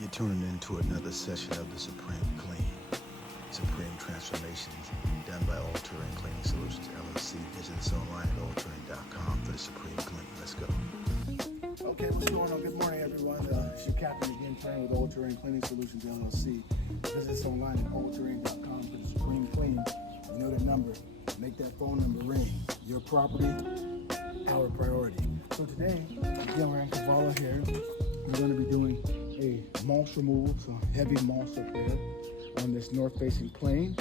You're tuning into another session of the Supreme Clean, Supreme Transformations, done by All Terrain Cleaning Solutions, LLC. Visit us online at allterrain.com for the Supreme Clean. Let's go. Okay, what's going on? Good morning, everyone. It's your captain again, Terrain with All Terrain Cleaning Solutions, LLC. Visit us online at allterrain.com for the Supreme Clean. You know the number. Make that phone number ring. Your property, our priority. So today, again, we're in Cavallo here. We're going to be doing a moss removal, so heavy moss up there on this north-facing plane.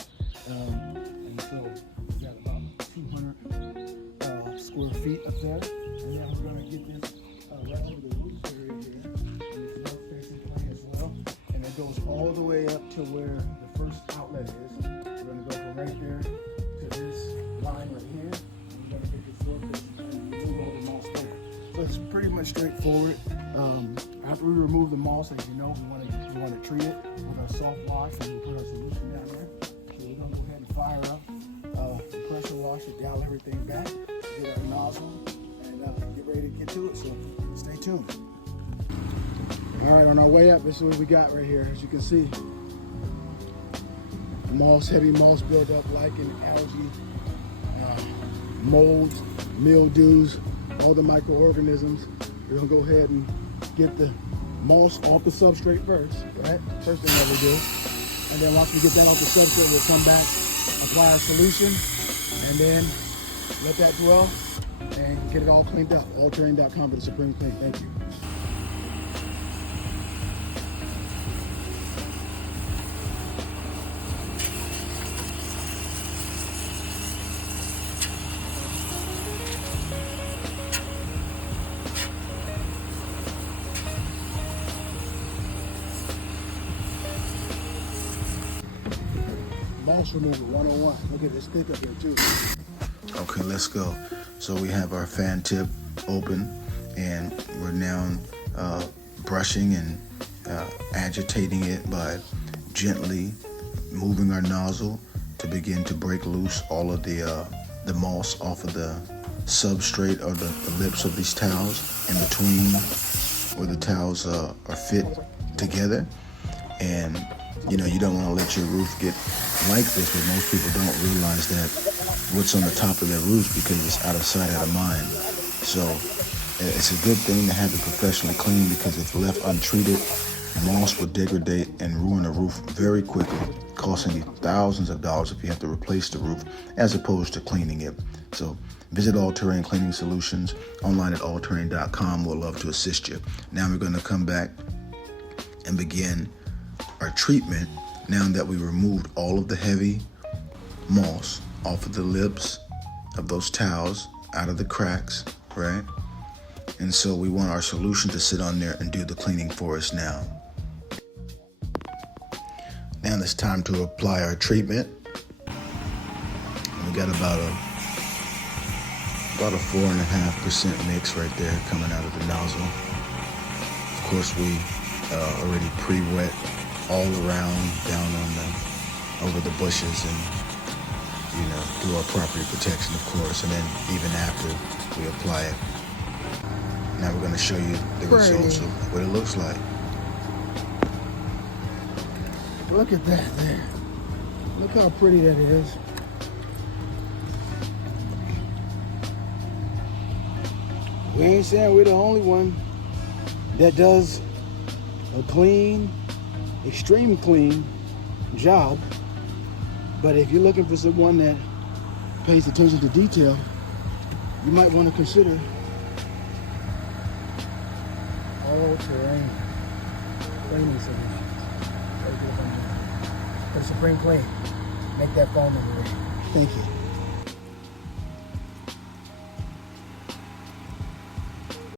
And so we've got about 200 square feet up there. And then we're going to get this right over the roof area here, in this north-facing plane as well. And it goes all the way up to where the first outlet is. We're going to go from right there to this line right here. And we're going to get this north-facing plane and remove all the moss there. So it's pretty much straightforward. After we remove the moss, as you know, we want to treat it with our soft wash, and we put our solution down there. So we're going to go ahead and fire up, pressure wash it, dial everything back, get our nozzle, and get ready to get to it. So stay tuned. All right, on our way up, this is what we got right here. As you can see, moss, heavy moss buildup, lichen, algae, molds, mildews, all the microorganisms. We're gonna go ahead and get the moss off the substrate first, right? First thing that we do. And then once we get that off the substrate, we'll come back, apply our solution, and then let that dwell and get it all cleaned up. Allterrain.com for the Supreme Clean. Thank you. Moss removal 101. Look at this stick up there too. Okay, let's go. So we have our fan tip open, and we're now brushing and agitating it by gently moving our nozzle to begin to break loose all of the moss off of the substrate or the lips of these towels in between where the towels are fit together. And you don't want to let your roof get like this, but most people don't realize that what's on the top of their roofs, because it's out of sight, out of mind. So it's a good thing to have it professionally cleaned, because if left untreated, moss will degrade and ruin a roof very quickly, costing you thousands of dollars if you have to replace the roof, as opposed to cleaning it. So visit All Terrain Cleaning Solutions online at allterrain.com. We'll love to assist you. Now we're going to come back and begin our treatment now that we removed all of the heavy moss off of the lips of those towels, out of the cracks, right? And so we want our solution to sit on there and do the cleaning for us now. Now it's time to apply our treatment. We got about a 4.5% mix right there coming out of the nozzle. Of course, we already pre-wet all around, down over the bushes, and do our property protection, of course, and then even after we apply it. Now we're going to show you the results of what it looks like. Look at that there. Look how pretty that is. We ain't saying we're the only one that does a clean, extreme clean job, but if you're looking for someone that pays attention to detail, you might want to consider All Terrain Cleaning Solutions. For the Supreme Clean. Make that phone number ring. Thank you.